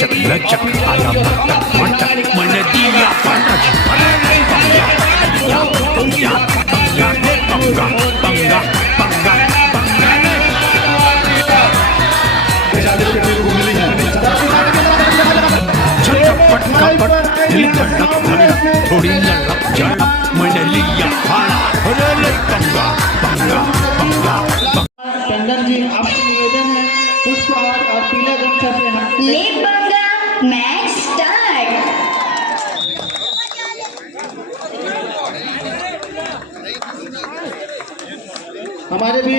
लचक लचक आया मटक मटक मन दिया पटक पंगा पंगा पंगा पंगा पंगा झटपट कपट दिल धड़क धड़क थोड़ी लड़क झड़क मन लिया भाड़ा अरे पंगा पंगा पंगा टंडन जी आपसे निवेदन है पुष्प और पीला गमछा से हम ले पंगा मैच स्टार्ट। हमारे भी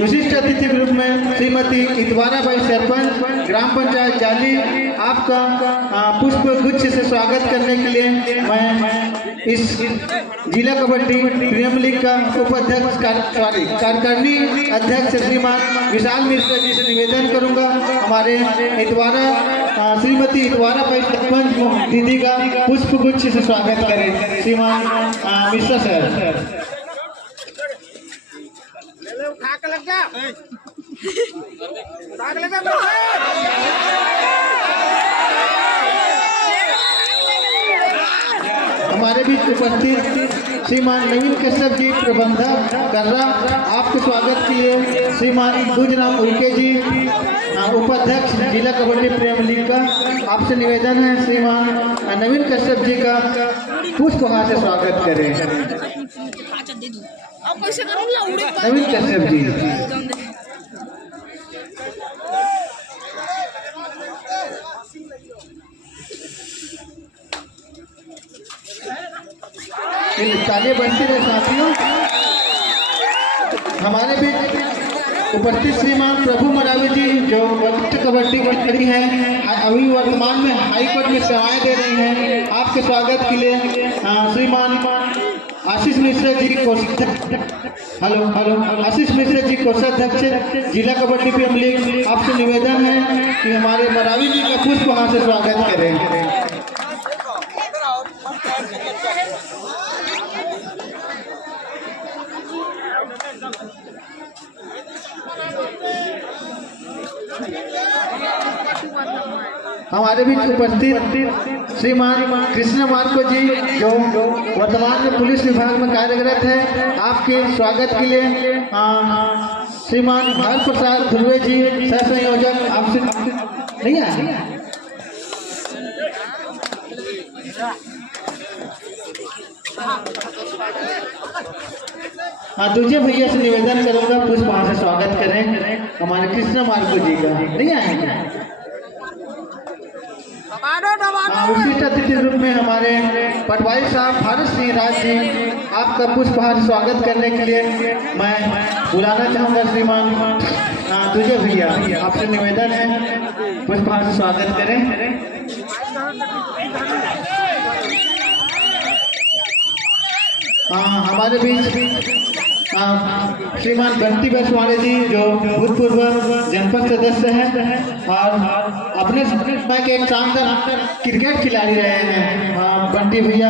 विशिष्ट अतिथि ग्रुप में श्रीमती इतवारा बाई सरपंच ग्राम पंचायत जाली आपका पुष्प गुच्छ से स्वागत करने के लिए मैं इस जिला कबड्डी प्रीमियर लीग का उपाध्यक्ष कार्यकारिणी अध्यक्ष श्रीमान विशाल मिश्रा जी से निवेदन करूंगा हमारे श्रीमती इतवारा बाई सरपंच दीदी का पुष्प गुच्छ से स्वागत करें। श्रीमान मिश्रा सर हमारे बीच उपस्थित श्रीमान नवीन कश्यप जी प्रबंधक कर्रा आपके स्वागत के लिए श्रीमान दूजराम उल्के जी उपाध्यक्ष जिला कबड्डी प्रीमियर लीग का आपसे निवेदन है श्रीमान नवीन कश्यप जी का पुष्प हाथ से स्वागत करें। नवीन कश्यप जी तालियां बजती रहे साथियों। हमारे बीच उपस्थित श्रीमान प्रभु मरावी जी जो वरिष्ठ कबड्डी खिलाड़ी हैं अभी वर्तमान में हाई कोर्ट में सेवाएं दे रही हैं आपके स्वागत के लिए श्रीमान आशीष मिश्रा जी आशीष मिश्रा जी कोषाध्यक्ष जिला कबड्डी प्रीमियर लीग आपसे निवेदन है कि हमारे मरावी जी का पुष्प वहां से स्वागत करें। हमारे बीच उपस्थित श्रीमान कृष्ण मार्को जी जो वर्तमान में पुलिस विभाग में कार्यरत है आपके स्वागत के लिए श्रीमान हर प्रसाद ध्रुवे जी सह संयोजक आपसे नहीं आए दूसरे भैया से निवेदन करूंगा पुष्प वहां से स्वागत करें हमारे कृष्ण मार्को जी का नहीं आएंगे। विशिष्ट अतिथि रूप में हमारे पटवारी साहब भारत सिंह राज जी आपका पुष्पहार स्वागत करने के लिए मैं बुलाना चाहूँगा श्रीमान तुझे भैया आपसे निवेदन है पुष्पहार से स्वागत करें। हमारे बीच श्रीमान बंटी बसवाड़े जी जो भूतपूर्व जनपद सदस्य हैं और अपने समय के एक शानदार क्रिकेट खिलाड़ी रहे हैं बंटी भैया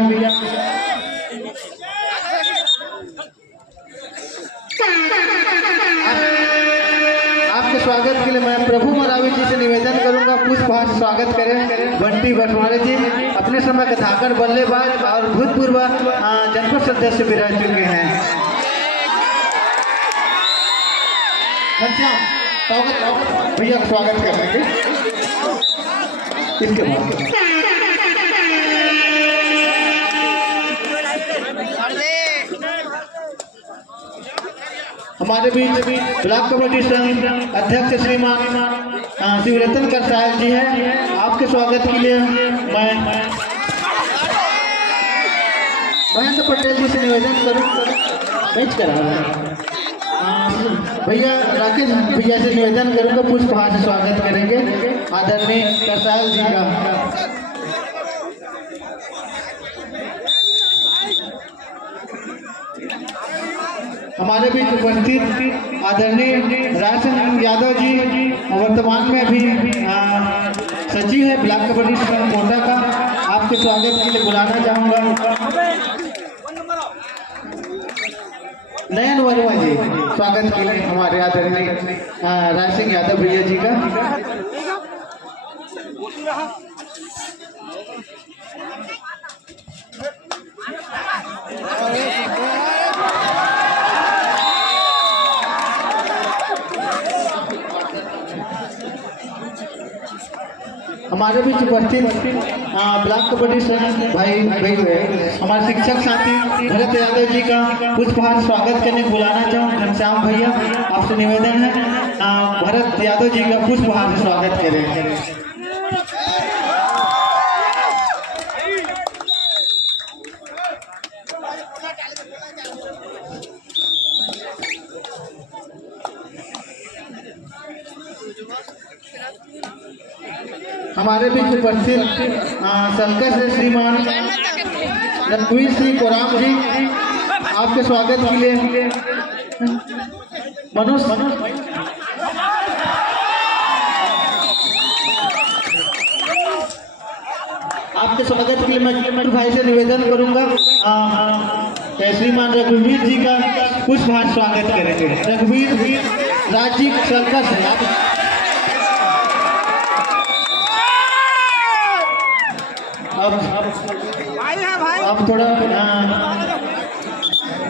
आपके स्वागत के लिए मैं प्रभु मरावी जी से निवेदन करूंगा पुष्पहार से स्वागत करें। बंटी बसवाड़े जी अपने समय के धाकड़ बल्लेबाज और भूतपूर्व जनपद सदस्य भी रह चुके हैं। भैया स्वागत करेंगे इसके बाद हमारे बीच ब्लॉक कबड्डी संघ अध्यक्ष श्रीमान शिवरतन करसायल जी हैं आपके स्वागत के लिए मैं महेंद्र पटेल जी से निवेदन करूँ मैच करा भैया राकेश भैया से निवेदन करूंगा पुष्पहार से स्वागत करेंगे आदरणीय करसायल जी का। हमारे बीच उपस्थित आदरणीय राजचंद्र यादव जी वर्तमान में भी सचिव है ब्लॉक कबड्डी संघ कोटा का आपके स्वागत के लिए बुलाना चाहूँगा। नयन वर्मा जी स्वागत के लिए हमारे आदरणीय राज सिंह यादव भैया जी का। हमारे बीच उपस्थित ब्लॉक कबड्डी संघ भाई हमारे शिक्षक साथी भरत यादव जी का पुष्पहार स्वागत करने को बुलाना चाहूँ। घनश्याम भैया आपसे निवेदन है भरत यादव जी का पुष्पहार स्वागत करें। हमारे बीच उपस्थित सर्कस से श्रीमान रणवीर सिंह कोराम जी आपके स्वागत के लिए मनोज आपके स्वागत के लिए मैं भाई से निवेदन करूंगा श्रीमान रघुवीर जी का पुष्पहार स्वागत करेंगे। रघुवीर राजीव सर्कस है आप अब थोड़ा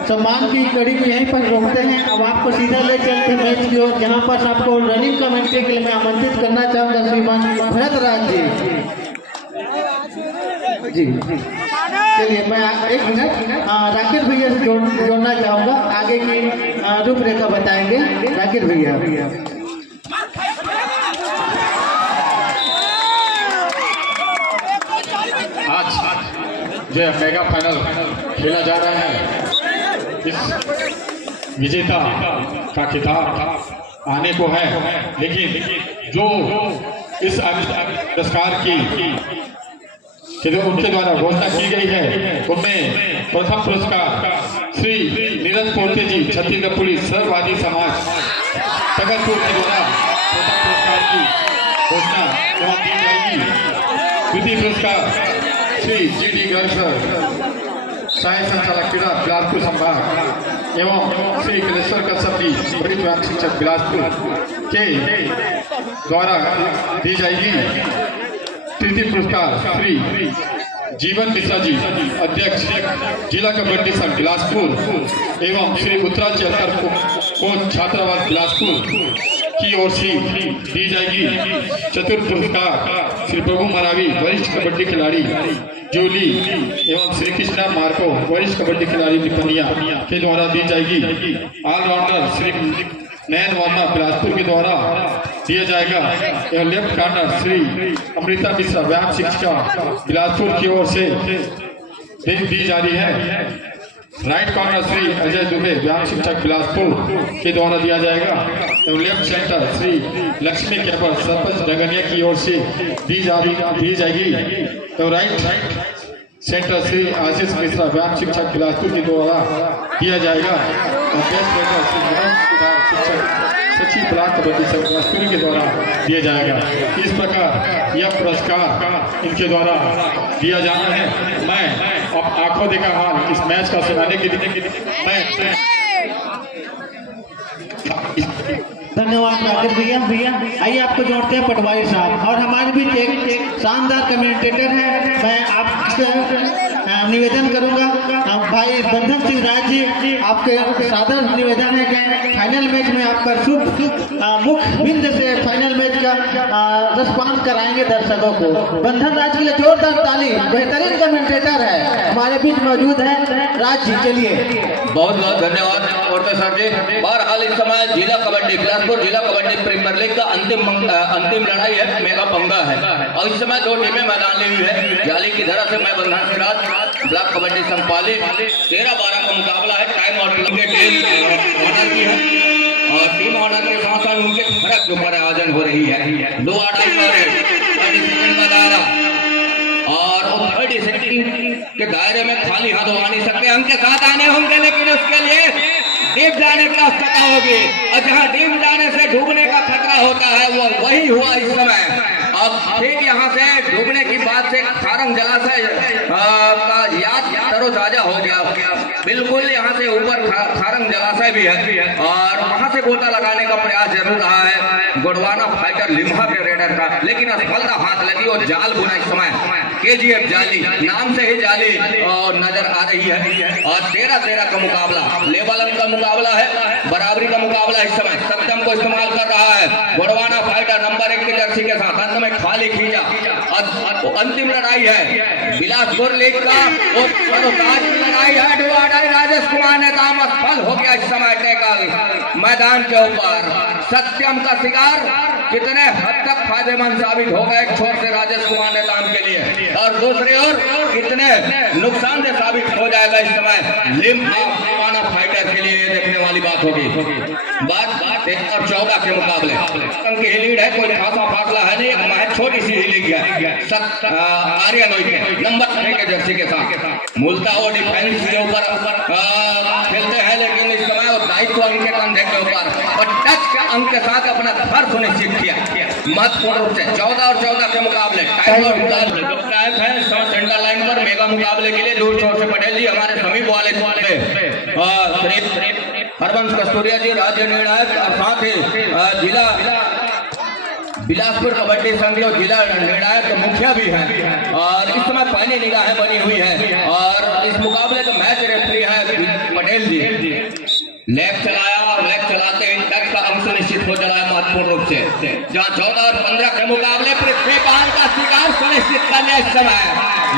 सम्मान की कड़ी को यहीं पर रोकते हैं। अब आपको सीधा ले चलते हैं मैच की ओर, जहां पर आपको रनिंग कमेंट्री के लिए मैं आमंत्रित करना चाहूंगा श्रीमान भरत राज जी। चलिए मैं एक मिनट राकेश भैया से जोड़ना चाहूंगा, आगे की रूपरेखा बताएंगे राकेश भैया। आज जो मेगा फाइनल खेला जा रहा है, इस विजेता का खिताब आने को है, लेकिन जो इस पुरस्कार की उनके द्वारा घोषणा की गई है, उनमें प्रथम पुरस्कार श्री नीरज पोर्ते जी छत्तीसगढ़ पुलिस सर्ववादी समाज तगरपुर के द्वारा प्रथम पुरस्कार की घोषणा एवं दी जाएगी। द्वितीय पुरस्कार श्री जी.डी. गर्ग सर सहायक संचालक क्रीड़ा बिलासपुर संभाग एवं श्री कलेश्वर कश्यप जी बड़ी प्रधान शिक्षक बिलासपुर के द्वारा दी जाएगी। तृतीय पुरस्कार श्री जीवन मिश्रा जी अध्यक्ष जिला कबड्डी संघ बिलासपुर एवं श्री उत्तरांचल कोच छात्रावास बिलासपुर की ओर से दी जाएगी। चतुर्थ पुरस्कार श्री प्रभु मरावी वरिष्ठ कबड्डी खिलाड़ी जोली एवं श्री कृष्णा मार्को वरिष्ठ कबड्डी खिलाड़ी निपनिया के द्वारा दी जाएगी। ऑलराउंडर श्री नयन वर्मा बिलासपुर के द्वारा दिया जाएगा। एवं लेफ्ट कार्नर श्री अमृता मिश्रा व्यायाम शिक्षिका बिलासपुर की ओर से दी जा रही है। राइट कॉर्नर श्री अजय दुबे व्यायाम शिक्षक बिलासपुर के द्वारा दिया जाएगा। एवं left centre Shri Lakshmi caper sarpanch Daganiya की ओर से दी जाएगी। तो राइट सेंटर श्री आशीष मिश्रा व्यायाम शिक्षक बिलासपुर के द्वारा दिया जाएगा। और बेस्ट सेंटर श्री शिक्षक सचिव ब्लॉक कबड्डी संघ बिलासपुर के द्वारा दिया जाएगा। इस प्रकार यह पुरस्कार इनके द्वारा दिया जाना है। मैं अब आंखों देखा हाल इस मैच का सुनाने के लिए मैं धन्यवाद राकेश भैया। आइए आपको जोड़ते हैं पटवारी साहब, और हमारे बीच एक शानदार कमेंटेटर है। मैं आपसे निवेदन करूंगा भाई बंधन सिंह राज जी, आपके सादर निवेदन है कि फाइनल मैच में आपका शुभ मुख्य बिंद से फाइनल मैच का रिस्पॉन्स कराएंगे दर्शकों को। बंधन राज के लिए जोरदार ताली। बेहतरीन कमेंटेटर है, हमारे बीच मौजूद है राज जी। चलिए बहुत बहुत धन्यवाद पोर्ते सर जी। बहरहाल इस समय जिला कबड्डी बिलासपुर जिला कबड्डी प्रीमियर लीग का अंतिम लड़ाई है, मेगा पंगा है। और इस समय दो टीमें मैदान ली हुई है। जाली की धरा से मैं बंधन सिंह राज ब्लॉक कबड्डी संघ पाली 13-12 का मुकाबला है। टाइम और ऑर्डर की है और टीम ऑर्डर के साथ साथ उनके फर्क के ऊपर आयोजन हो रही है। 2 सेकंड का दायरा और 30 सेकंड के दायरे में खाली हाथ हो नहीं सकते, अंक के साथ आने होंगे, लेकिन उसके लिए डीप जाने की आवश्यकता होगी। और जहाँ डीप जाने से डूबने का खतरा होता है वो वही हुआ इस समय। अब ठीक यहाँ से डूबने की बात से खारंग जलाशय का याद तरोताजा हो गया। बिल्कुल यहाँ से ऊपर खारंग जलाशय भी है और वहाँ से गोता लगाने का प्रयास जरूर रहा है गोडवाना फाइटर लिम्हा के रेडर का, लेकिन असफलता हाथ लगी और जाल बुना इस समय KGF जाली, नाम से ही जाली और नजर आ रही है। और 13-13 का मुकाबला, लेवल अंक का मुकाबला है, बराबरी का मुकाबला इस समय सत्यम को इस्तेमाल कर रहा है गोडवाना फाइटर नंबर 1 की जर्सी के साथ। अंत में खाली खींचा और अंतिम लड़ाई है बिलासपुर लीग का और सरोताज की लड़ाई है। डुआडाई राजेश कुमार ने काम असफल हो गया इस समय टेकल मैदान के ऊपर। सत्यम का शिकार कितने हद तक फायदेमंद साबित हो गए एक छोर से राजेश कुमार ने काम के लिए, और दूसरी ओर कितने नुकसानदेह साबित हो जाएगा इस समय लिम्हा फाइटर के लिए, देखने वाली बात होगी। बात 13-14 के मुकाबले अंक की लीड है, कोई खासा फासला है नहीं, एक महज छोटी सी ही लीड है आर्यन के नंबर 6 के जर्सी के साथ। मूलतः वो डिफेंस के ऊपर खेलते हैं, लेकिन इस समय वो दायित्व उनके कंधे के ऊपर और टच के अंक के साथ अपना घर सुनिश्चित किया महत्वपूर्ण रूप से। 14 और 14 के मुकाबले है सेंटर लाइन पर मेगा मुकाबले के लिए दूर छोर से पटेल जी हमारे समीप वाले हरवंश कस्तूरिया जी राज्य निर्णायक और साथ ही जिला बिलासपुर कबड्डी संघ और जिला निर्णायक मुखिया भी हैं और इस समय पहली निगाहें बनी हुई है। और इस मुकाबले का मैच रेफरी है पटेल जी। लेग चलाया और लेग चलाते ही टच का अंक सुनिश्चित हो चला है महत्वपूर्ण रूप से। जहाँ 14 और 15 के मुकाबले पृथ्वीपाल का शिकार सुनिश्चित करने इस समय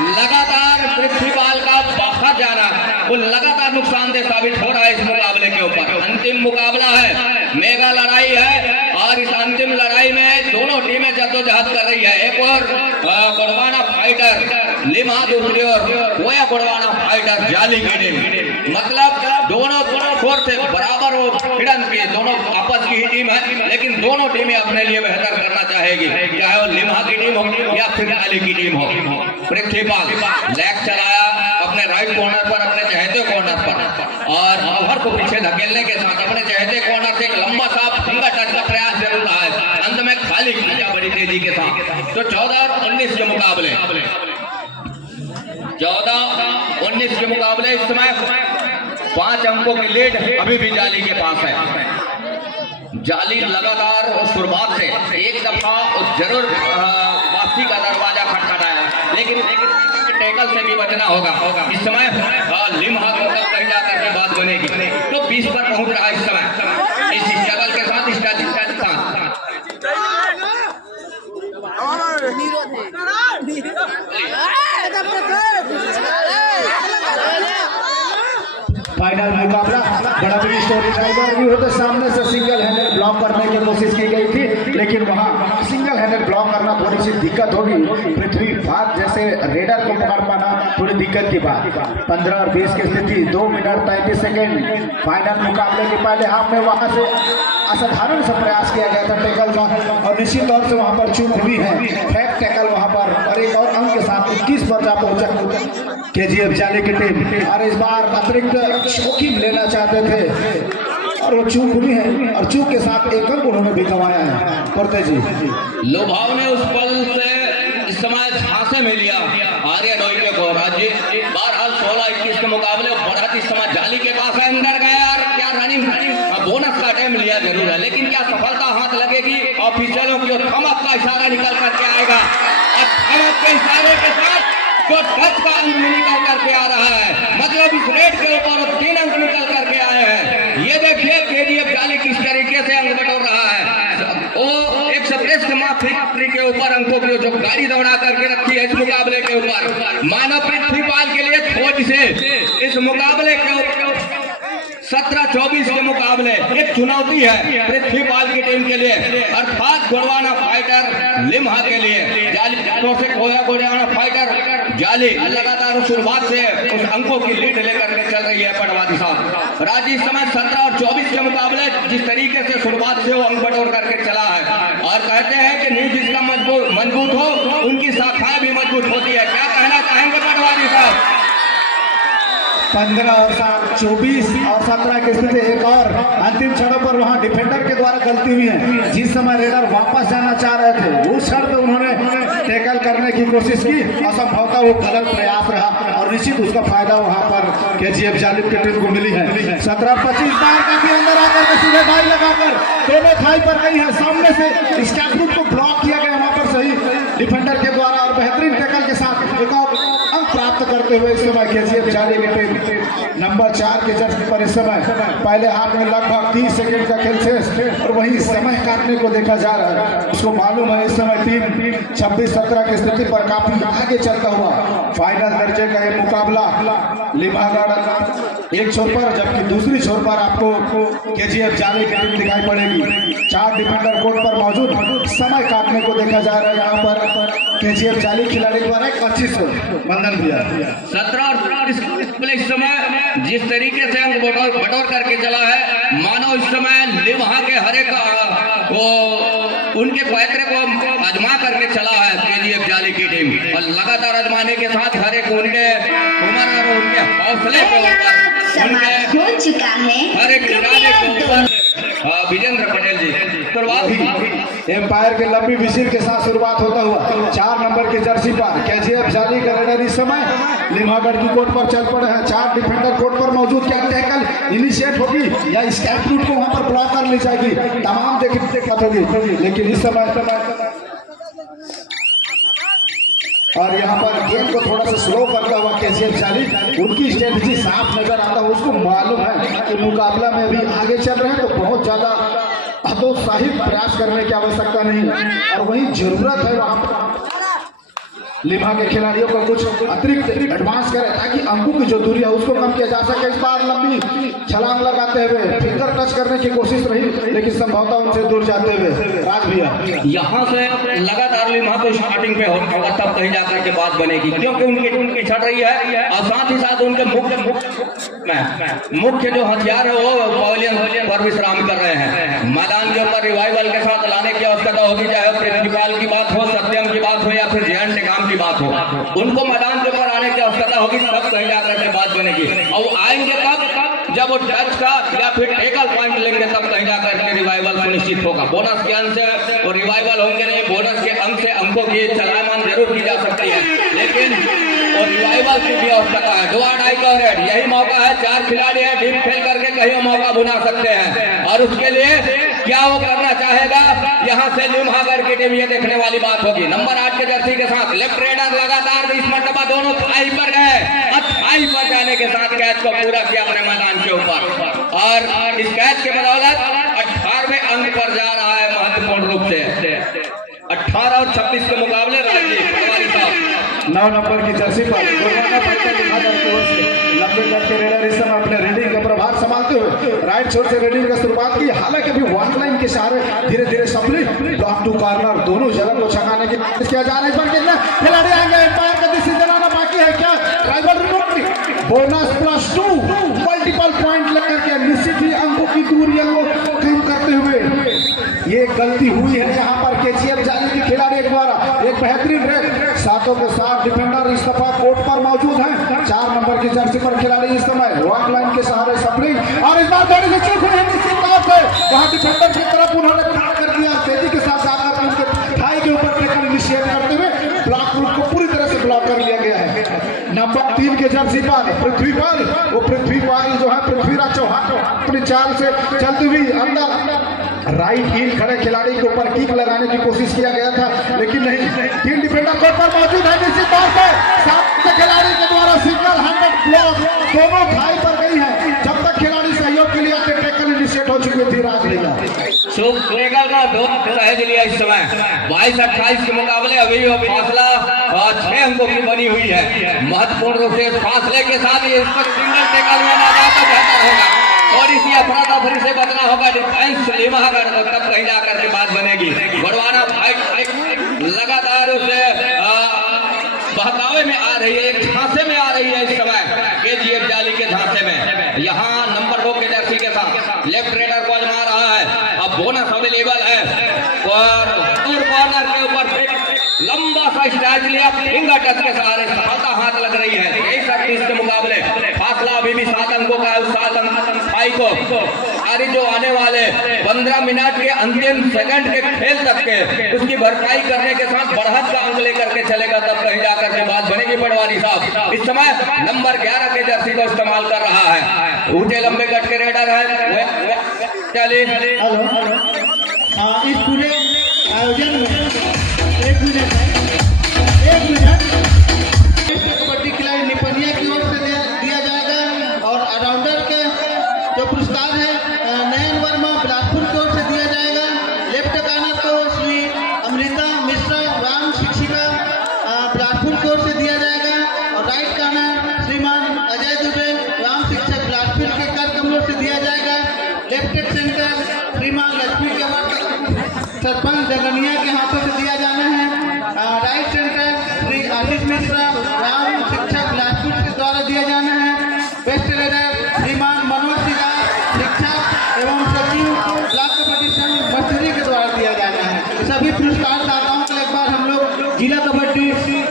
लगातार पृथ्वीपाल का बाहर जाना वो लगातार नुकसानदेह साबित हो रहा है इस मुकाबले के ऊपर। अंतिम मुकाबला है, मेगा लड़ाई है और इस अंतिम लड़ाई में दोनों टीमें जद्दोजहद कर रही है। एक और गोडवाना फाइटर लिम्हा, दूसरी ओर गोया गोडवाना फाइटर जाली की टीम। मतलब दोनों छोर से बराबर वो भिड़न की दोनों आपस की ही टीम है, लेकिन दोनों टीमें अपने लिए बेहतर करना चाहेगी, चाहे वो लिम्हा की टीम हो या फिर जाली की टीम हो। पृथ्वीपाल लेग चलाया अपने राइट कॉर्नर पर, अपने चहेते कॉर्नर पर, और ओवर को पीछे धकेलने के साथ अपने चहेते कॉर्नर से एक लंबा सा फिंगर टच का प्रयास जरूर रहा है। अंत में खाली खींचा बड़ी तेजी के साथ। तो 14 और 19 के मुकाबले 14-19 के मुकाबले इस समय 5 अंकों की लीड अभी भी जाली के पास है। जाली लगातार शुरुआत से एक दफा जरूर वापसी का दरवाजा खटखटाया, लेकिन टैकल से भी बचना होगा। इस समय लिम्हा को कहीं जाकर के बात बनेगी तो 20 पर पहुंच रहा है इस समय इस स्ट्रगल के साथ फाइनल मुकाबला बड़ा बड़ी स्टोरी ड्राइवर भी होते सामने से सिंगल हैंडेड ब्लॉक करने की कोशिश की गई थी, लेकिन वहां सिंगल हैंडेड ब्लॉक करना थोड़ी सी दिक्कत होगी। पृथ्वीपाल जैसे रेडर को पकड़ पाना थोड़ी दिक्कत की बात। 15 और 20 की स्थिति 2 मिनट 33 सेकेंड। फाइनल मुकाबले के पहले हाफ में वहां से असाधारण सा प्रयास किया गया था टैकल का और निश्चित तौर से वहां पर चूक हुई है। फ्लैग टैकल वहां पर और एक और अंक के साथ 21 पर जा पहुंचा KGF जाली की टीम। और इस बार अतिरिक्त जोखिम लेना चाहते थे और वो चूक हुई है और चूक के साथ एक अंक उन्होंने भी कमाया है। करते जी लोभाव ने उस पल से इस समय झांसे में लिया आर्यन को राज्य। बहरहाल 16-21 के मुकाबले बढ़त इस समय जाली के पास है, अंदर गया और क्या रनिंग बोनस का टाइम लिया जरूर है, लेकिन क्या सफलता हाथ लगेगी? ऑफिशियलों की थमक का इशारा निकल करके आएगा और थमक के इशारे के साथ जो टच का अंक निकल करके आ रहा है, मतलब इस रेट के ऊपर 3 अंक निकल करके आए हैं। ये देखिए KGF जाली किस तरीके से अंक बटोर रहा है। वो एक्सप्रेस फैक्ट्री के ऊपर अंकों की जो गाड़ी दौड़ा करके रखी है इस मुकाबले के ऊपर। मानव पृथ्वीपाल के लिए खोज से इस मुकाबले के ऊपर 17-24 के मुकाबले एक चुनौती है पृथ्वीपाल की टीम के लिए, अर्थात गोडवाना फाइटर लिम्हा के लिए। जाली से गोडवाना फाइटर जाली लगातार शुरुआत से उस अंकों की लीड लेकर के चल रही है पटवादी साहब। राज्य इस समय 17 और 24 के मुकाबले जिस तरीके से शुरुआत से वो अंक बटोर करके चला है और कहते हैं कि नींव जिसका मजबूत हो उनकी शाखाएं भी मजबूत होती है। क्या कहना चाहेंगे पटवादी साहब? 15 और 24 और 17 की स्थिति एक और अंतिम क्षणों पर वहां डिफेंडर के द्वारा गलती हुई है। जिस समय रेडर वापस जाना चाह रहे थे उस क्षण पे उन्होंने टैकल करने की कोशिश की, असंभवतः वो गलत प्रयास रहा और और निश्चित उसका फायदा वहां पर केजीएफ जालिम की टीम को मिली है। 17-25 बार काफी अंदर आकर के सीधे भाई लगाकर दोनों थाई पर गई है। सामने से स्टैकरूट को ब्लॉक किया गया वहां पर सही डिफेंडर के द्वारा और बेहतरीन टैकल के साथ एक और अंक प्राप्त करते हुए इस समय केजीएफ जालिम की टीम नंबर 4 के जर्सी पर इस समय पहले हाथ में लगभग 30 सेकंड का खेल शेष और वही समय काटने को देखा जा रहा है। उसको मालूम है इस समय टीम 26-17 की स्थिति पर काफी आगे चलता हुआ फाइनल दर्जे का ये मुकाबला लिम्हागढ़ एक छोर पर जबकि दूसरी छोर पर आपको केजीएफ जाली की टीम दिखाई पड़ेगी। 4 डिफेंडर कोर्ट पर मौजूद समय काटने को देखा जा रहा है। यहाँ पर केजीएफ जाली खिलाड़ी द्वारा एक अच्छी बंधन दिया 17 और इस समय जिस तरीके से अंक बटोर करके चला है, मानो इस समय लिम्हा के हर एक को उनके पैतरे को आजमा करके चला है केजीएफ जाली की टीम और लगातार आजमाने के साथ हर एक उनके उम्र और उनके हौसले को समाप्त हो चुका है। हर एक इरादे के ऊपर विजेंद्र पटेल जी शुरुआत एम्पायर के लंबी विजिल के साथ शुरुआत होता हुआ 4 नंबर की जर्सी पर केजीएफ जाली का रेडर इस समय लिम्हागढ़ की कोर्ट पर चल पड़े हैं। 4 डिफेंडर कोर्ट पर मौजूद, क्या टैकल इनिशिएट होगी या स्टैकरूट को वहां पर ब्लॉक कर ली जाएगी, तमाम दिक्कत होगी। लेकिन इस समय और यहाँ पर गेम को थोड़ा सा स्लो करता हुआ केजीएफ जाली उनकी स्ट्रेटजी साफ नजर आता है। उसको मालूम है कि मुकाबला में अभी आगे चल रहे हैं तो बहुत ज्यादा हतोत्साहित प्रयास करने की आवश्यकता नहीं और वही जरूरत है वहां लिम्हा के खिलाड़ियों को कुछ अतिरिक्त एडवांस करे ताकि अंकों की जो दूरी है उसको कम किया जा सके। इस बार लंबी छलांग लगाते हुए फिंगर टच करने की कोशिश रही लेकिन संभवतः उनसे दूर जाते हुए राज भैया यहाँ से लगातार लिम्हा को स्टार्टिंग पे होगा तब कहीं जाकर के बात बनेगी क्योंकि उनकी छट रही है और साथ ही साथ उनके मुख्य जो हथियार है वो पवेलियन पर विश्राम कर रहे हैं। मैदान के ऊपर रिवाइवल के साथ लाने की आवश्यकता होगी, चाहे प्रिंसिपल की बात हो, सत्यम की बात हो या फिर जयंत टेकाम की बात हो। उनको मैदान के ऊपर आने की आवश्यकता होगी तब कहीं जाकर के बात बनेगी और आएंगे तब जब वो टच का या फिर टेकल पॉइंट लेंगे तब कहीं जाकर के रिवाइवल सुनिश्चित होगा। बोनस के अंक से वो रिवाइवल होंगे नहीं, बोनस के अंक से अंकों की चलामान जरूर की जा सकती है लेकिन और रिवाइवल की भी आवश्यकता है। 2-2 का रेड यही मौका है, 4 खिलाड़ी है, डीप खेल करके कहीं मौका बुना सकते हैं और उसके लिए क्या वो करना चाहेगा यहाँ से लिम्हागढ़ की टीम ये देखने वाली बात होगी। नंबर 8 के जर्सी के साथ लेफ्ट रेडर लगातार 20 मरतबा दोनों थाई पर गए और थाई पर जाने के साथ कैच को पूरा किया अपने मैदान के ऊपर और इस कैच के बदौलत 18वें अंक पर जा रहा है महत्वपूर्ण रूप से। 18 और 26 के मुकाबले राजीव पटवारी साहब 9 नंबर की जर्सी पर लंबे कट के रेडर इस समय अपने रीडिंग का प्रभाव संभालते हुए राइट छोर से रीडिंग की शुरुआत की। हालांकि अभी 1 लाइन के सहारे धीरे धीरे सप्ली ब्लॉक टू कॉर्नर दोनों जगह को छकाने की कोशिश किया जा रहा है। इस बार कितने खिलाड़ी आएंगे, एम्पायर का डिसीजन आना बाकी है क्या? Tribal remote bonus +2 multiple point लेकर के निश्चित ही अंकों की दूरियों को कम करते हुए ये गलती हुई है यहाँ पर केजीएफ जाली के खिलाड़ी द्वारा। एक बेहतरीन रेड सातों के साथ डिफेंडर इस दफा कोर्ट पर मौजूद है। 4 नंबर की जर्सी पर खिलाड़ी इस समय रॉक लाइन के सहारे सप्लिंग और इस बार थोड़ी सी चूक हुई है निश्चित तौर से वहां डिफेंडर की तरफ उन्होंने खड़ा कर दिया। तेजी के साथ जाकर उनके थाई के ऊपर टेकल इनिशिएट करते हुए ब्लॉक रूट को पूरी तरह से ब्लॉक कर लिया गया है। नंबर 3 के जर्सी पर पृथ्वीपाल जो है पृथ्वीराज चौहान अपनी चाल से चलती हुई अंदर राइट हील खड़े खिलाड़ी के ऊपर किक लगाने की कोशिश किया गया था लेकिन नहीं। 3 डिफेंडर कोर्ट पर मौजूद है निश्चित तौर पर सात खिलाड़ी के द्वारा सिंगल हैंडेड ब्लॉक दोनों थाई पर गई है। जब तक खिलाड़ी सहयोग के लिए टेकल इनिशिएट हो चुकी थी राज भैया का 2 सहेज लिया इस समय 22-28 के मुकाबले अभी फासला 6 अंकों की बनी हुई है। महत्वपूर्ण रूप से फासले के साथ ये सिंगल टेकल में ना जाता बेहतर होगा और इसी अफरा तफरी से बचना होगा। डिफेंस लिम्हागढ़ तब कहीं जाकर के बात बनेगी। बड़वाना फाइट लगातार उसे बहकावे में आ रही है, एक झांसे में आ रही है इस समय केजीएफ जाली के झांसे में। यहाँ नंबर 2 के जर्सी के साथ लेफ्ट रेडर को आजमा रहा है। अब बोनस अवेलेबल है और कॉर्नर के ऊपर लंबा सा स्ट्राइक लिया, फिंगर टच के सहारे सफलता हाथ लग रही है। 23-28 के मुकाबले फासला अभी भी 7 अंकों का है। 7 अंक मई को और जो आने वाले 15 मिनट के अंतिम सेकंड के खेल तक के उसकी भरपाई करने के साथ बढ़त का अंक लेकर के चलेगा, तब कहीं जाकर के बात बनेगी। पटवारी साहब इस समय नंबर 11 के जर्सी को इस्तेमाल कर रहा है, ऊंचे लंबे कट के रेडर है। चलिए हेलो, इस पूरे आयोजन में एक मिनट कबड्डी खिलाड़ी निपनिया की ओर से दिया जाएगा और ऑलराउंडर के जो पुरस्कार है नयन वर्मा बिलासपुर की ओर से दिया जाएगा। लेफ्ट कार्नर को श्री अमृता मिश्रा राम शिक्षिका बिलासपुर की ओर से दिया जाएगा और राइट कार्नर श्रीमान अजय दुबे राम शिक्षक बिलासपुर के कर कमरों से दिया जाएगा। लेफ्ट सेंटर श्रीमान लक्ष्मी के सरपंच जगनिया के हाथों से दिया जाना है। राइट सेंटर श्री आशीष मिश्रा राम शिक्षक बिलासपुर के द्वारा दिया जाना है। बेस्ट रेडर श्रीमान मनोज सिन्हा शिक्षक एवं सचिव ब्लॉक कबड्डी संघ मस्तूरी के द्वारा दिया जाना है। सभी पुरस्कार दाताओं का एक बार हम लोग जिला कबड्डी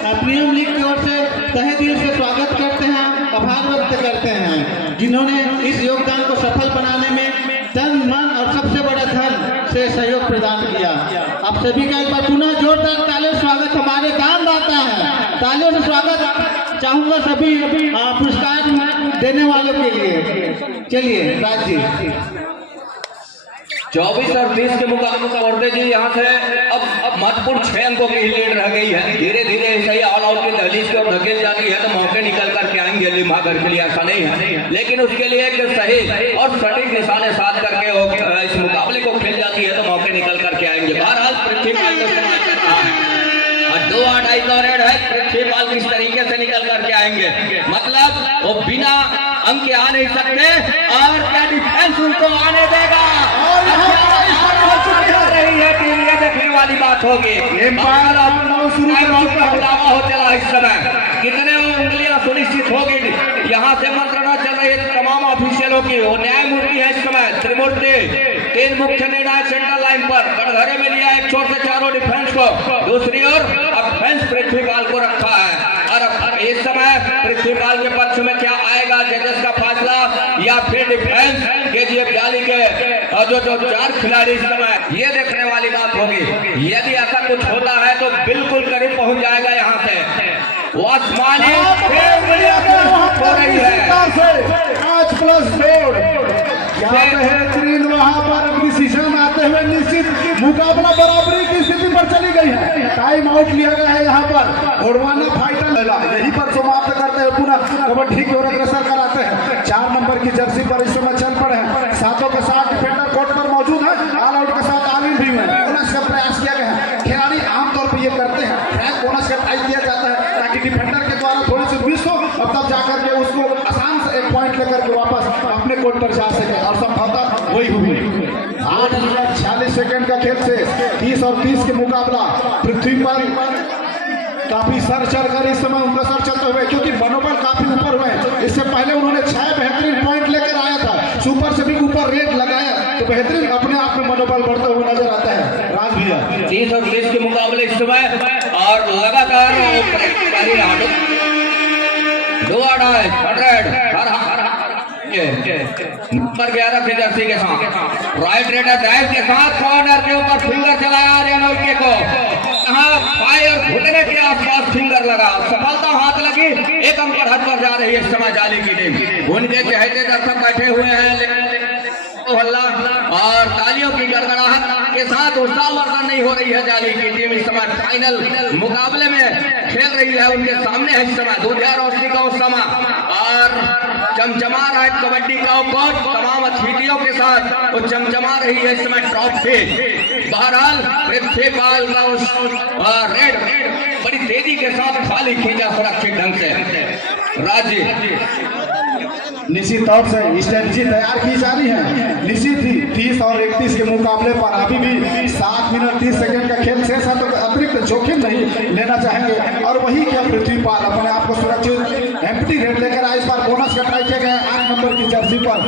प्रीमियर लीग की ओर से तहे दिल से स्वागत करते हैं, आभार व्यक्त करते हैं जिन्होंने इस योगदान को सफल बनाने में तन मन और सबसे बड़ा धन से सहयोग प्रदान किया। आप सभी का एक बार पुनः जोरदार तालियों से स्वागत हमारे काम आता है। तालियों से स्वागत चाहूंगा सभी पुरस्कार देने वालों के लिए। चलिए राज जी। 24 और 20 के मुकाबले औरतें जी यहाँ से अब महत्वपूर्ण 6 अंकों की लीड रह गई है। धीरे धीरे सही ऑल आउट की दहलीज की ओर धकेल जाती है तो मौके निकल करके आएंगे लिम्हा घर के लिए, ऐसा नहीं है, लेकिन उसके लिए एक सही और सटीक निशाने साध करके इस मुकाबले को खेल जाती है तो मौके निकल करके आएंगे। बहरहाल पृथ्वीपाल का इस्तेमाल कर रहा है और 2-8 का रेड है। पृथ्वीपाल किस तरीके से निकल करके आएंगे, मतलब वो बिना अंक आ नहीं सकते और क्या डिफेंस उनको आने देगा। रही है टीम, ये देखने वाली बात होगी। दावा हो चला इस समय, कितने उंगलियां सुनिश्चित होगी। यहाँ से मंत्रणा चल रही है तमाम ऑफिशियलों की। वो न्यायमूर्ति है इस समय त्रिमूर्ति, 3 मुख्य निर्णायक सेंट्रल लाइन पर कटघरे में लिया एक छोर से चारों डिफेंस को, दूसरी ओर ऑफेंस पृथ्वीपाल को रखा है। और इस समय पृथ्वीपाल के पक्ष में क्या आएगा, जजेस का फैसला या फिर डिफेंस केजीएफ जाली के जो 4 खिलाड़ी इस समय, ये देखने वाली बात होगी। यदि ऐसा कुछ होता है तो बिल्कुल करीब पहुंच जाएगा यहाँ से। वो आसमानी हो रही है 5+4 बेहतरीन। वहाँ पर डिसीजन आते हुए निश्चित मुकाबला बराबरी की स्थिति पर चली गई है। टाइम आउट लिया गया है यहाँ पर। गोड़वाना फाइटर यहीं पर समाप्त करते हैं, पुनः कबड्डी की ओर अग्रसर कराते हैं। 4 नंबर की जर्सी पर इस समय चल पड़े हैं। 7 के साथ डिफेंडर कोर्ट पर मौजूद है, ऑल आउट के साथ आलिम भी है। बोनस का प्रयास किया गया है। खिलाड़ी आमतौर पर ये करते हैं, फ्लैग बोनस का ट्राई किया जाता है ताकि डिफेंडर के द्वारा थोड़ी सी मिस हो और तब जाकर के उसको आसान से एक पॉइंट लेकर के वापस अपने कोर्ट पर जा सके, और संभवतः वही हुई। 8:46 सेकंड का खेल से 30 और 30 के मुकाबला। पृथ्वीपाल काफी सर चढ़कर इस समय उनका सर चलते हुए, क्योंकि मनोबल काफी ऊपर हुए। इससे पहले उन्होंने 6 बेहतरीन पॉइंट लेकर आया था, सुपर से भी ऊपर रेट लगाया, तो बेहतरीन अपने आप में मनोबल बढ़ता हुआ नजर आता है। राज भैया 30 और 20 के मुकाबले इस समय और लगातार 11 के जर्सी के साथ राइट रेडर ड्राइव के साथ कॉर्नर के ऊपर फिंगर चलाया आर्यन को, कहाँ फायर घुटने के आसपास फिंगर लगा, सफलता हाथ लगी। 1 अंक पर हद कर जा रही है इस समय जाली की टीम। उनके चहेते दर्शक बैठे हुए हैं, हल्ला और तालियों की गड़गड़ाहट के साथ उत्साहवर्धन नहीं हो रही है। जाली की टीम इस समय फाइनल मुकाबले में खेल रही है, उनके सामने है इस समय दूधिया रोशनी का उस समय और चमचमा रहा है कबड्डी का कोर्ट तमाम अतिथियों के साथ, वो चमचमा रही है इस समय ट्रॉफी। बहरहाल पृथ्वीपाल का उस रेड बड़ी तेजी के साथ खाली खींचा सुरक्षित ढंग से। राज्य निश्चित तौर से स्ट्रेटजी तैयार की जा रही है। निश्चित ही 30 और 31 के मुकाबले पर अभी भी 7 मिनट 30 सेकंड का खेल शेष है, तो अतिरिक्त जोखिम नहीं लेना चाहेंगे। और वही क्या पृथ्वीपाल अपने आप को सुरक्षित एम्प्टी रेड लेकर आए। इस बार बोनस का ट्राई किया गया 8 नंबर की जर्सी पर।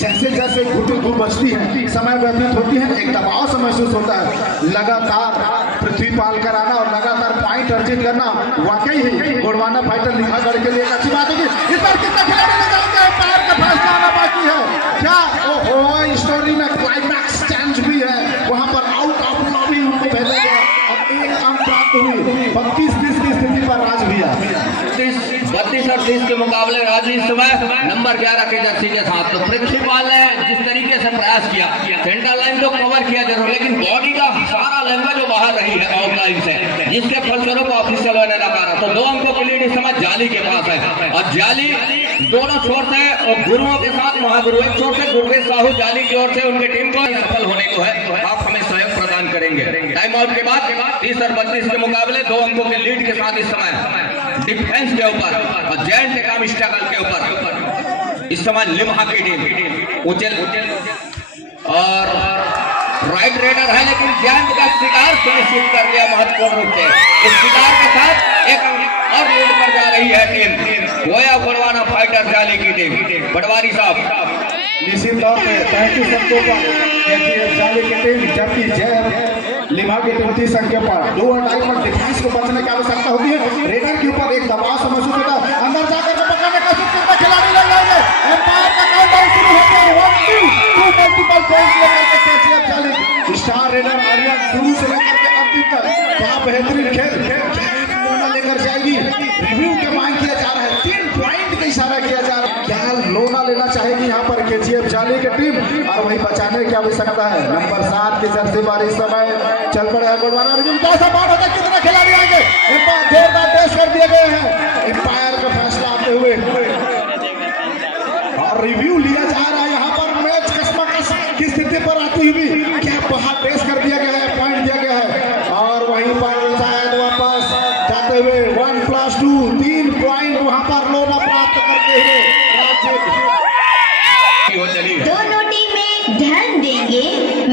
जैसे जैसे घुटू बचती है, समय व्यतीत होती है, एक दबाव से महसूस होता है। लगातार पृथ्वीपाल कराना और लगातार पॉइंट अर्जित करना वाकई ही गोड़वाना फाइटर लिम्हागढ़ के लिए एक अच्छी बात है। इस बार कितना खिलाड़ी निकालते हैं, पैर का फैसला आना बाकी है। क्या 32 और 30 के मुकाबले राजू इस समय नंबर 11 के जर्सी के साथ। तो प्रिंसिपल ने जिस तरीके से प्रयास किया, सेंटर लाइन तो कवर किया जरूर, लेकिन बॉडी का सारा लंबा जो बाहर रही है आउटलाइन से, जिसके फलस्वरूप ऑफिशियल ने नकारा। तो 2 अंकों की लीड इस समय जाली के पास है और जाली दोनों छोर से और गुरुओं के साथ महागुरु एक छोर से गुरवेश साहू जाली की ओर से उनकी टीम को सफल होने को है। आप हमें सहयोग प्रदान करेंगे। टाइम आउट के बाद 30 और 32 के मुकाबले 2 अंकों के लीड के साथ इस समय डिफेंस के ऊपर और जैंट काम स्ट्रगल के ऊपर इस समय लिम्हा की टीम उचल और राइट रेडर है, लेकिन जैंट का शिकार सुनिश्चित कर दिया महत्वपूर्ण रूप से। इस शिकार के साथ एक और लीड पर जा रही है टीम गोया बड़वाना फाइटर जाली की टीम। पटवारी साहब निश्चित तौर पे 35 अंकों पर जाली की टीम, जबकि जय लिम्हा की टीम 30 अंकों पर। 2 और टाइम पर डिफेंस को बचने की आवश्यकता होती है। रेडर के ऊपर एक दबाव से महसूस होता है, अंदर जाकर पकड़ने का कोशिश खिलाड़ी लग जाएंगे। एम्पायर का काउंटर शुरू होता है। 1-2 मल्टीपल पॉइंट लेकर के केजीएफ जाली स्टार रेडर आर्यन शुरू से लेकर के अंतिम तक क्या बेहतरीन खेल लेकर जाएगी। रिव्यू के मांग किया जा रहा है, 3 पॉइंट का इशारा किया जा रहा है। क्या लोना लेना चाहेगी यहाँ पर केजीएफ जाली की टीम और वही बचाने की आवश्यकता है। नंबर 7 की जर्सी पर इस समय चल पड़े हैं गोलवाना। कैसा बात होता है, कितने खिलाड़ी आएंगे। एम्पायर जोरदार पेश कर दिए गए हैं। एम्पायर का फैसला आते हुए और रिव्यू लिया जा रहा है यहाँ पर। मैच कस्मकस की स्थिति पर आती हुई क्या बाहर पेश कर दिया गया है, पॉइंट दिया गया है और वहीं पर शायद वापस जाते हुए 1+2 3 पॉइंट वहां पर लोना प्राप्त करते हुए दोनों टीमें ध्यान देंगे।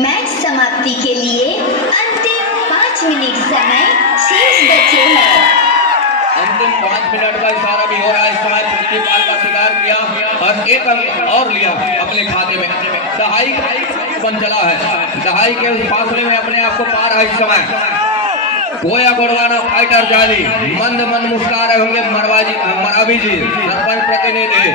मैच समाप्ति के लिए अंतिम 5 मिनट समय शेष बचे हैं। अंतिम 5 मिनट का इशारा भी हो रहा है। इस समय प्रिंसिपल का शिकार किया और 1 अंक और लिया अपने खाते में। दहाई बन चला है, दहाई के उस फासले में अपने आप को पा रहा है इस समय गोया गोड़वाना फाइटर जाली। मंद मंद मुस्कुरा रहे होंगे मरावी जी सरपंच प्रतिनिधि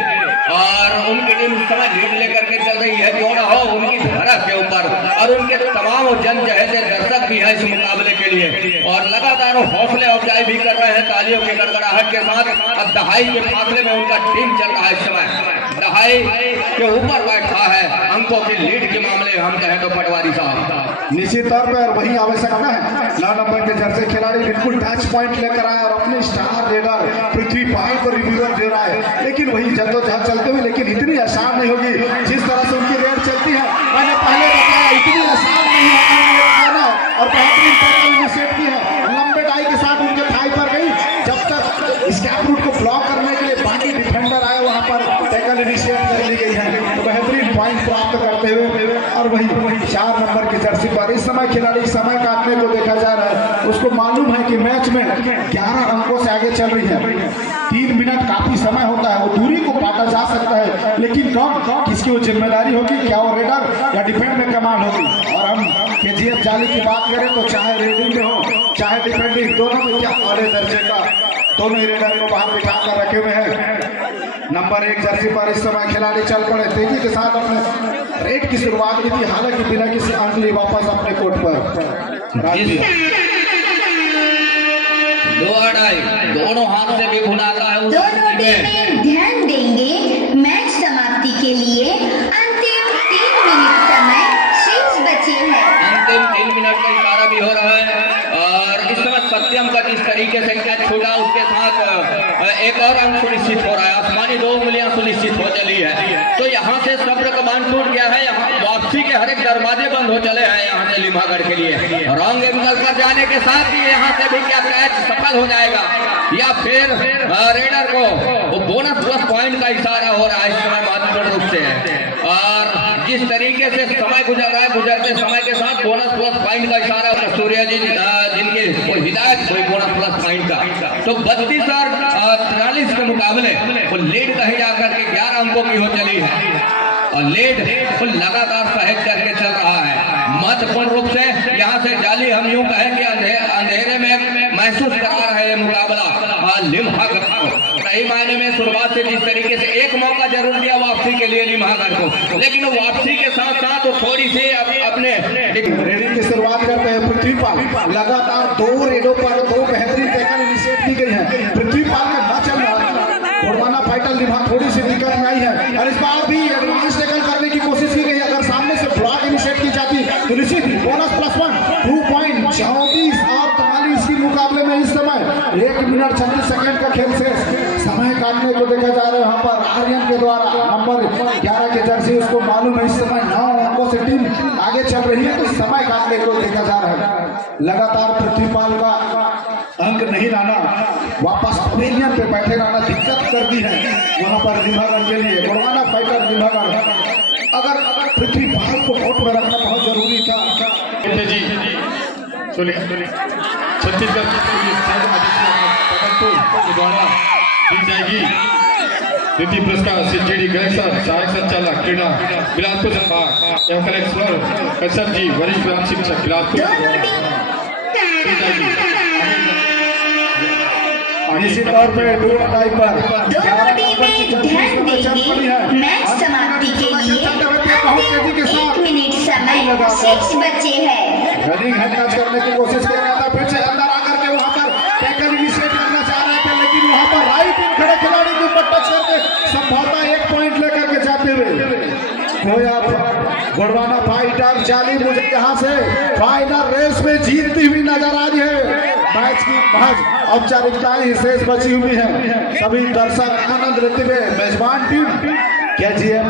और उनकी टीम इस समय लीड लेकर के चल रही है। क्यों ना हो उनकी धड़क के ऊपर और उनके तमाम जन जैसे दर्शक भी हैं इस मुकाबले के लिए और लगातार हौसले अफजाई भी कर रहे हैं तालियों के गड़गड़ाहट के साथ। और दहाई के फासले में उनका टीम चल रहा है इस समय। दहाई के ऊपर बैठा है अंकों की लीड के मामले में हम कहें तो पटवारी साहब। निश्चित तौर पर वही आवश्यकता है। 9 नंबर के जर्सी खिलाड़ी बिल्कुल टच पॉइंट लेकर आए और अपने स्टार रेडर पृथ्वी पाल को रिव्यूअर दे रहा है, लेकिन वही जद्दोजहद चलते हुए, लेकिन इतनी आसान नहीं होगी जिस तरह से उनकी रेड चलती है। मैंने पहले बताया इतनी आसान नहीं है और बेहतरीन टैकल इनिशिएट की है। लंबे डाई के साथ उनके थाई पर गई। जब तक स्कैप रूट को ब्लॉक करने के लिए बाकी डिफेंडर आए वहां पर टैकल इनिशिएट कर ली गई है। तो बेहतरीन पॉइंट प्राप्त करते हुए और वही 4 नंबर की जर्सी पर इस समय खिलाड़ी समय काटने को देखा जा रहा है। उसको मालूम है कि मैच में 11 अंकों से आगे चल रही है। 3 मिनट काफी समय होता है, वो दूरी को काटा जा सकता है, लेकिन कम किसकी वो जिम्मेदारी होगी, क्या वो रेडर या डिफेंड में कमांड होगी। और हम केजीएफ जाली की बात करें तो चाहे रेडिंग में हो चाहे डिफेंडिंग, दोनों में क्या अरे दर्जे का दोनों ही रेडर को बाहर बिठा कर रखे हुए हैं। नंबर 1 जर्सी पर इस समय खिलाड़ी चल पड़े, तेजी के साथ अपने रेड की शुरुआत की थी, हालांकि बिना किसी अंक लिए वापस अपने कोर्ट पर डाल दिया। दोनों हाथ से भी भुनाता है। दोनों टीमें ध्यान देंगे। मैच समाप्ति के लिए अंतिम 3 मिनट समय शेष बचे हैं। अंतिम 3 मिनट का इशारा भी हो रहा है और इस समय सत्यम का जिस तरीके से कैच छूटा उसके साथ एक और अंक सुनिश्चित हो रहा है। आसमानी 2 उंगलियां सुनिश्चित हो चली है। तो यहाँ से सब्र का बांध टूट गया है। यहाँ वापसी के हर एक दरवाजे बंद हो चले हैं यहाँ से लिम्हागढ़ के लिए। रॉन्ग एंगल पर जाने के साथ ही यहाँ से भी क्या कैच सफल हो जाएगा या फिर रेडर को वो बोनस प्लस पॉइंट का इशारा हो रहा है इस समय महत्वपूर्ण रूप से। और जिस तरीके से समय गुजर रहा है, गुजरते समय के साथ बोनस प्लस पॉइंट का इशारा सूर्य जी जिनके हिदायत कोई बोनस प्लस पॉइंट का। तो 32 और 43 के मुकाबले वो लीड कहीं जाकर के 11 अंकों की हो चली है और लीड लगातार सहेज करके चल रहा है। महत्वपूर्ण रूप से यहाँ से जाली हम यूं कहेंगे अंधेरे में महसूस करा रहे मुकाबला लिम्हागढ़ को। सही मायने में शुरुआत से जिस तरीके से एक मौका जरूर दिया वापसी के लिए लिम्हागढ़ को, लेकिन वापसी के साथ साथ वो थोड़ी सी अपने रेडिंग की शुरुआत करते हैं पृथ्वीपाल। लगातार 2 रेडों पर 2 बेहतरीन टैकल इनिशिएट की गई है। पृथ्वीपाल का न चल रहा फाइटर निभा थोड़ी सी दिक्कत में आई है और इस बार भी एडवांस टैकल करने की कोशिश की गई। अगर सामने से ब्लॉक इनिशिएट की जाती तो निश्चित बोनस +1 2 पॉइंट 34 और 44 के मुकाबले में इस समय 1 मिनट 36 सेकंड का खेल से समय काटने को देखा जा रहा है। यहाँ पर आर्यन के द्वारा नंबर 11 के जर्सी उसको मालूम है इस समय 9 अंकों से टीम आगे चल रही है, तो समय काटने को देखा जा रहा है। लगातार पृथ्वीपाल का अंक नहीं लाना, वापस पवेलियन पे बैठे रहना दिक्कत कर दी है वहां पर निभागढ़ के लिए। गोड़वाना फाइटर निभागढ़ अगर पृथ्वीपाल को कोर्ट में रखना बहुत जरूरी था। जी सुनिए, छत्तीसगढ़ पुलिस के द्वारा दी जाएगी द्वितीय पुरस्कार CJD गैसर सहायक संचालक क्रीड़ा बिलासपुर संभाग एवं कलेक्टर कश्यप जी वरिष्ठ ग्राम शिक्षक बिलासपुर निश्चित तौर पे दोनों टीमें ध्यान देंगे, मैच समाप्ति के लिए अंतिम 1 मिनट समय शेष बचे हैं। रनिंग हैंड टच करने की कोशिश कर रहा था, फिर से अंदर आकर के वहां पर टैकल इनिशिएट करना चाह रहे थे, लेकिन वहां पर राइट इन खड़े खिलाड़ी के ऊपर टच करके संभवतः 1 पॉइंट लेकर के जाते हुए गोड़वाना फाइटर जाली मुझे यहाँ से फाइनल रेस में जीतती हुई नजर आ रही है। मैच की महज औपचारिकताएं ही शेष बची हुई हैं। सभी दर्शक आनंद लेते हुए मेजबान टीम KGM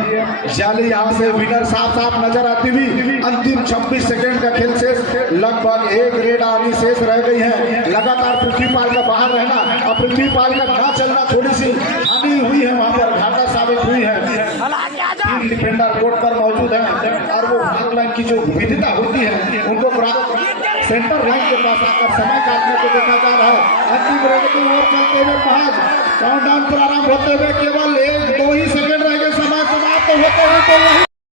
जाली यहाँ से विनर साफ नजर आती हुई। अंतिम 26 सेकंड का खेल शेष, लगभग 1 रेड आनी शेष रह गई है। लगातार पृथ्वीपाल का बाहर रहना और पृथ्वीपाल का ना चलना थोड़ी सी हानि हुई है, वहां पर घाटा साबित हुई है। 3 डिफेंडर कोर्ट पर मौजूद है और वो भाग लाइन की जो विविधता होती है उनको सेंटर लाइन के पास आकर समय काटने को देखा जा रहा है। अंतिम रेड की ओर चलते हुए महज काउंटडाउन प्रारंभ होते हुए केवल 1-2 ही सेकंड रह गए समय समाप्त होते हैं, तो